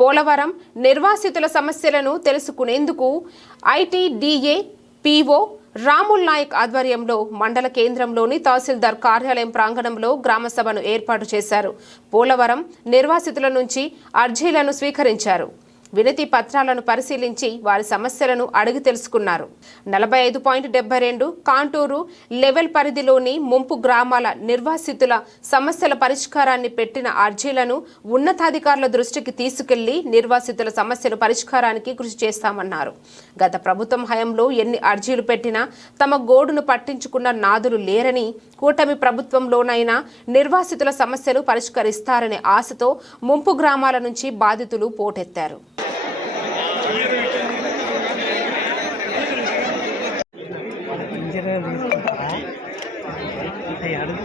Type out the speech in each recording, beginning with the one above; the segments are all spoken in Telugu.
పోలవరం నిర్వాసితుల సమస్యలను తెలుసుకునేందుకు ఐటీడీఏ పీఓ రాముల్ నాయక్ ఆధ్వర్యంలో మండల కేంద్రంలోని తహసీల్దార్ కార్యాలయం ప్రాంగణంలో గ్రామసభను ఏర్పాటు చేశారు. పోలవరం నిర్వాసితుల నుంచి అర్జీలను స్వీకరించారు. వినతి పత్రాలను పరిశీలించి వారి సమస్యలను అడిగి తెలుసుకున్నారు. నలభై ఐదు పాయింట్ డెబ్బై రెండు కాంటూరు లెవెల్ పరిధిలోని ముంపు గ్రామాల నిర్వాసితుల సమస్యల పరిష్కారాన్ని పెట్టిన అర్జీలను ఉన్నతాధికారుల దృష్టికి తీసుకెళ్ళి నిర్వాసితుల సమస్యల పరిష్కారానికి కృషి చేస్తామన్నారు. గత ప్రభుత్వం హయంలో ఎన్ని అర్జీలు పెట్టినా తమ గోడును పట్టించుకున్న నాదులు లేరని కూటమి ప్రభుత్వంలోనైనా నిర్వాసితుల సమస్యలు పరిష్కరిస్తారనే ఆశతో ముంపు గ్రామాల నుంచి బాధితులు పోటెత్తారు ఇంజనీర్ తీసుకుంటారా అవి అడుగు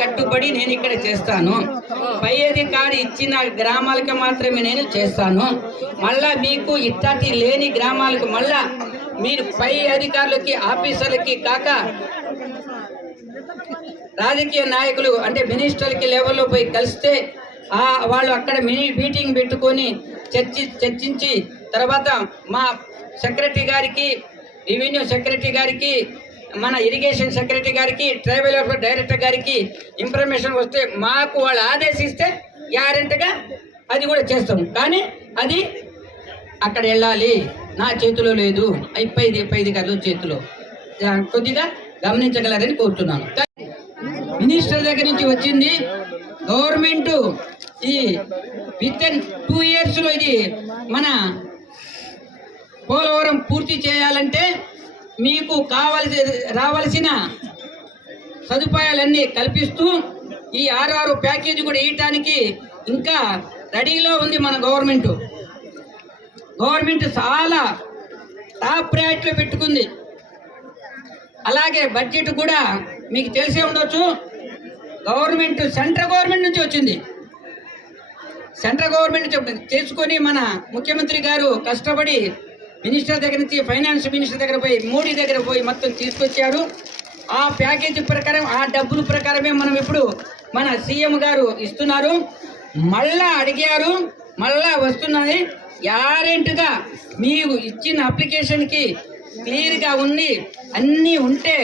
కట్టుబడి నేను ఇక్కడ చేస్తాను. పై అధికారి ఇచ్చిన గ్రామాలకి మాత్రమే నేను చేస్తాను. మళ్ళా మీకు ఇట్టటి లేని గ్రామాలకు మళ్ళా మీరు పై అధికారులకి ఆఫీసర్లకి కాక రాజకీయ నాయకులు అంటే మినిస్టర్లకి లెవెల్లో పోయి కలిస్తే వాళ్ళు అక్కడ మినీ మీటింగ్ పెట్టుకొని చర్చి చర్చించి తర్వాత మా సెక్రటరీ గారికి రెవెన్యూ సెక్రటరీ గారికి మన ఇరిగేషన్ సెక్రటరీ గారికి ట్రైబల్ వెల్ఫేర్ డైరెక్టర్ గారికి ఇన్ఫర్మేషన్ వస్తే మాకు వాళ్ళు ఆదేశిస్తే గ్యారెంటీగా అది కూడా చేస్తాం కానీ అది అక్కడ వెళ్ళాలి. నా చేతిలో లేదు. అయిపోయింది పైది పైది కాదు చేతిలో. కొద్దిగా గమనించగలరని కోరుతున్నాను. మినిస్టర్ దగ్గర నుంచి వచ్చింది గవర్నమెంట్ ఈ విత్ ఇన్ టూ ఇయర్స్లో ఇది మన పోలవరం పూర్తి చేయాలంటే మీకు కావలసి రావలసిన సదుపాయాలన్నీ కల్పిస్తూ ఈ ఆర్ఆర్ ప్యాకేజీ కూడా ఇవ్వటానికి ఇంకా రెడీలో ఉంది మన గవర్నమెంట్. గవర్నమెంట్ చాలా టాప్ ప్రయారిటీలో పెట్టుకుంది. అలాగే బడ్జెట్ కూడా మీకు తెలిసే ఉండొచ్చు. గవర్నమెంట్ సెంట్రల్ గవర్నమెంట్ నుంచి వచ్చింది. సెంట్రల్ గవర్నమెంట్ చేసుకొని మన ముఖ్యమంత్రి గారు కష్టపడి మినిస్టర్ దగ్గర నుంచి ఫైనాన్స్ మినిస్టర్ దగ్గర పోయి మోడీ దగ్గర పోయి మొత్తం తీసుకొచ్చారు ఆ ప్యాకేజీ ప్రకారం ఆ డబ్బుల ప్రకారమే మనం ఇప్పుడు మన సీఎం గారు ఇస్తున్నారు. మళ్ళా అడిగారు మళ్ళా వస్తున్నాయి గ్యారెంటీగా మీకు ఇచ్చిన అప్లికేషన్కి క్లియర్గా ఉంది అన్నీ ఉంటే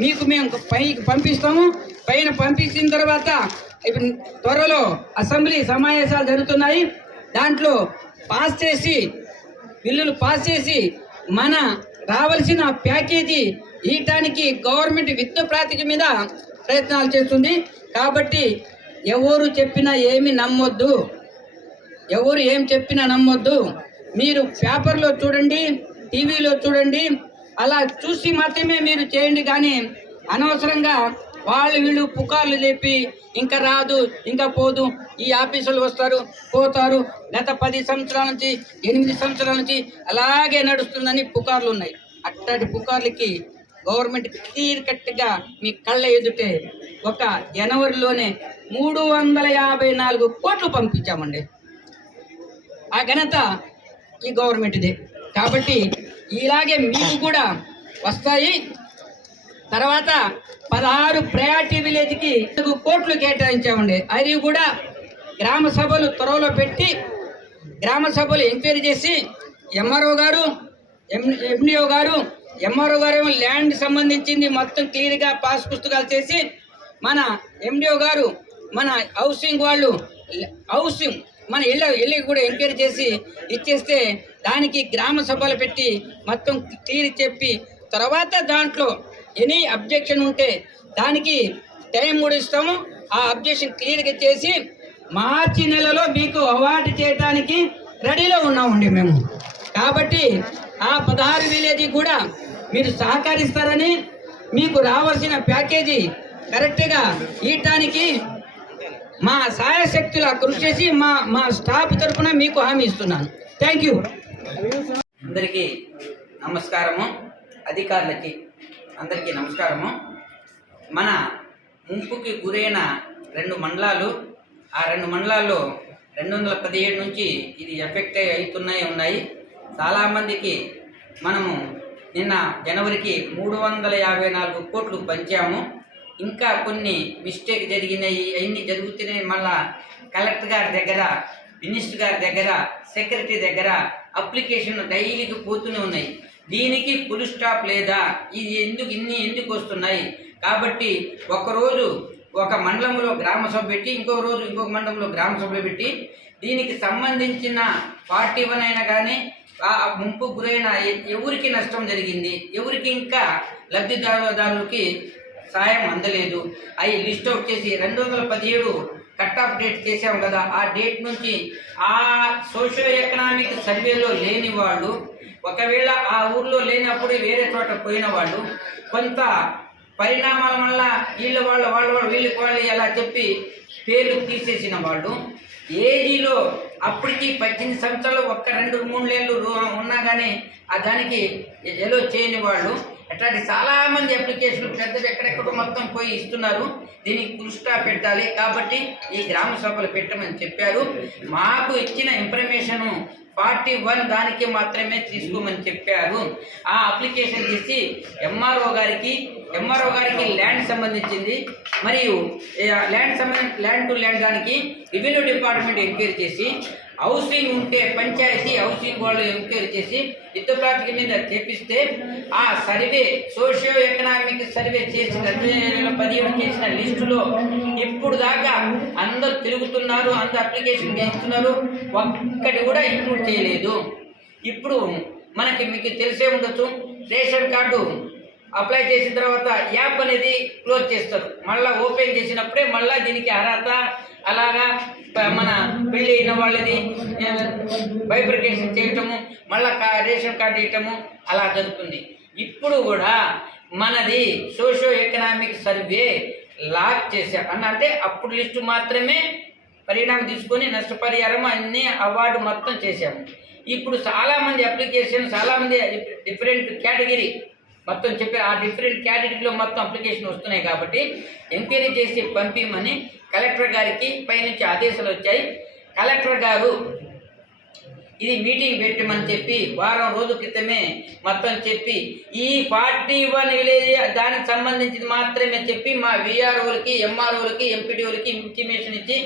మీకు మేము పైకి పంపిస్తాము. పైన పంపించిన తర్వాత ఇప్పుడు త్వరలో అసెంబ్లీ సమావేశాలు జరుగుతున్నాయి. దాంట్లో పాస్ చేసి బిల్లులు పాస్ చేసి మన రావాల్సిన ప్యాకేజీ ఇయటానికి గవర్నమెంట్ విత్త ప్రాతిక మీద ప్రయత్నాలు చేస్తుంది. కాబట్టి ఎవరు చెప్పినా ఏమి నమ్మొద్దు. ఎవరు ఏం చెప్పినా నమ్మొద్దు. మీరు పేపర్లో చూడండి టీవీలో చూడండి అలా చూసి మాత్రమే మీరు చేయండి. కానీ అనవసరంగా వాళ్ళు వీళ్ళు పుకార్లు లేపి ఇంకా రాదు ఇంకా పోదు. ఈ ఆఫీసులు వస్తారు పోతారు. గత పది సంవత్సరాల నుంచి ఎనిమిది సంవత్సరాల నుంచి అలాగే నడుస్తుందని పుకార్లు ఉన్నాయి. అట్టటి పుకార్లకి గవర్నమెంట్ క్లియర్ కట్గా మీ కళ్ళ ఎదుటే ఒక జనవరిలోనే మూడు వందల యాభై నాలుగు కోట్లు పంపించామండి. ఆ ఘనత ఈ గవర్నమెంట్దే. కాబట్టి ఇలాగే మీకు కూడా వస్తాయి. తర్వాత పదహారు ప్రయారిటీ విలేజ్కి నాలుగు కోట్లు కేటాయించామండి. అది కూడా గ్రామ సభలు త్వరలో పెట్టి గ్రామ సభలు ఎంక్వైరీ చేసి ఎంఆర్ఓ గారు ఎండిఓ గారు ఎంఆర్ఓ గారు ల్యాండ్ సంబంధించింది మొత్తం క్లియర్గా పాస్ పుస్తకాలు చేసి మన ఎండిఓ గారు మన హౌసింగ్ వాళ్ళు హౌసింగ్ మన ఇళ్ళ ఇళ్ళకి కూడా ఎంక్వైరీ చేసి ఇచ్చేస్తే దానికి గ్రామ సభలు పెట్టి మొత్తం క్లియర్ చెప్పి తర్వాత దాంట్లో ఎనీ అబ్జెక్షన్ ఉంటే దానికి టైం కూడా ఇస్తాము. ఆ అబ్జెక్షన్ క్లియర్గా చేసి మార్చి నెలలో మీకు అవార్డు చేయడానికి రెడీలో ఉన్నామండి మేము. కాబట్టి ఆ పదహారు విలేజ్ కూడా మీరు సహకరిస్తారని మీకు రావాల్సిన ప్యాకేజీ కరెక్ట్గా ఇవ్వటానికి మా సాయశక్తుల కృషి చేసి మా మా స్టాఫ్ తరఫున మీకు హామీ ఇస్తున్నాను. Thank you. అందరికీ నమస్కారము. అధికారులకి అందరికీ నమస్కారము. మన ముంపుకి గురైన రెండు మండలాలు ఆ రెండు మండలాల్లో రెండు వందల పదిహేడు నుంచి ఇది ఎఫెక్ట్ అవుతున్నాయి ఉన్నాయి. చాలామందికి మనము నిన్న జనవరికి మూడు వందల యాభై నాలుగు కోట్లు పంచాము. ఇంకా కొన్ని మిస్టేక్ జరిగినాయి అవన్నీ జరుగుతున్నాయి. మళ్ళా కలెక్టర్ గారి దగ్గర మినిస్టర్ గారి దగ్గర సెక్రటరీ దగ్గర అప్లికేషన్ డైలీకి పోతూనే ఉన్నాయి. దీనికి ఫుల్ స్టాప్ లేదా? ఇది ఎందుకు ఇన్ని ఎందుకు వస్తున్నాయి? కాబట్టి ఒకరోజు ఒక మండలంలో గ్రామ సభ పెట్టి ఇంకో రోజు ఇంకొక మండలంలో గ్రామ సభలో పెట్టి దీనికి సంబంధించిన పార్టీ వన్ అయినా కానీ ఆ ముంపు గురైన ఎవరికి నష్టం జరిగింది? ఎవరికి ఇంకా లబ్ధిదారులకి సాయం అందలేదు? అవి లిస్ట్ అవుట్ చేసి రెండు వందల పదిహేడు కట్ ఆఫ్ డేట్ చేసాం కదా. ఆ డేట్ నుంచి ఆ సోషియో ఎకనామిక్ సర్వేలో లేని వాళ్ళు ఒకవేళ ఆ ఊర్లో లేనప్పుడు వేరే చోట పోయిన వాళ్ళు కొంత పరిణామాల వల్ల వీళ్ళ వాళ్ళ వాళ్ళ వాళ్ళు వీళ్ళకి వాళ్ళు ఎలా చెప్పి పేర్లు తీసేసిన వాళ్ళు ఏజీలో అప్పటికి పద్దెనిమిది సంవత్సరాలు ఒక్క రెండు మూడు నెలలు ఉన్నా కానీ ఆ దానికి ఎలో చేయని వాళ్ళు. అట్లాంటి చాలామంది అప్లికేషన్లు పెద్దలు ఎక్కడెక్కడ మొత్తం పోయి ఇస్తున్నారు. దీనికి దృష్టా పెట్టాలి. కాబట్టి ఈ గ్రామ సభలు పెట్టమని చెప్పారు. మాకు ఇచ్చిన ఇన్ఫర్మేషను ఫార్టీ వన్ దానికి మాత్రమే తీసుకోమని చెప్పారు. ఆ అప్లికేషన్ తీసి ఎంఆర్ఓ గారికి ఎంఆర్ఓ గారికి ల్యాండ్ సంబంధించింది. మరియు ల్యాండ్ సంబంధించి ల్యాండ్ టు ల్యాండ్ దానికి రెవెన్యూ డిపార్ట్మెంట్ ఎంక్వైరీ చేసి హౌసింగ్ ఉంటే పంచాయతీ హౌసింగ్ వాళ్ళు ఎంక్వైరీ చేసి యుద్ధ ప్రాతిక మీద చేపిస్తే ఆ సర్వే సోషియో ఎకనామిక్ సర్వే చేసిన రెండు వేల పదిహేడు చేసిన లిస్టులో ఇప్పుడు దాకా అందరు తిరుగుతున్నారు అందరు అప్లికేషన్ చేస్తున్నారు ఒక్కటి కూడా ఇంక్లూడ్ చేయలేదు. ఇప్పుడు మనకి మీకు తెలిసే ఉండొచ్చు రేషన్ కార్డు అప్లై చేసిన తర్వాత యాప్ అనేది క్లోజ్ చేస్తారు. మళ్ళీ ఓపెన్ చేసినప్పుడే మళ్ళీ దీనికి అర్హత అలాగా మన పెళ్ళి అయిన వాళ్ళది బైబ్రికేషన్ చేయటము మళ్ళీ రేషన్ కార్డు ఇవ్వటము అలా జరుగుతుంది. ఇప్పుడు కూడా మనది సోషో ఎకనామిక్ సర్వే లాక్ చేశారు అన్న అంటే అప్పుడు లిస్టు మాత్రమే పరిణామం తీసుకొని నష్టపరిహారం అన్ని అవార్డు మొత్తం చేశాము. ఇప్పుడు చాలామంది అప్లికేషన్ చాలామంది డిఫరెంట్ కేటగిరీ మొత్తం చెప్పి ఆ డిఫరెంట్ కేటగిరీలో మొత్తం అప్లికేషన్ వస్తున్నాయి కాబట్టి ఎంక్వైరీ చేసి పంపించమని కలెక్టర్ గారికి పైనుంచి ఆదేశాలు వచ్చాయి. కలెక్టర్ గారు ఇది మీటింగ్ పెట్టమని చెప్పి వారం రోజుల క్రితమే మొత్తం చెప్పి ఈ ఫార్టీ వన్ విలేజ్ దానికి సంబంధించింది మాత్రమే చెప్పి మా విఆర్ఓలకి ఎంఆర్ఓలకి ఎంపీడీఓలకి ఇంటిమేషన్ ఇచ్చి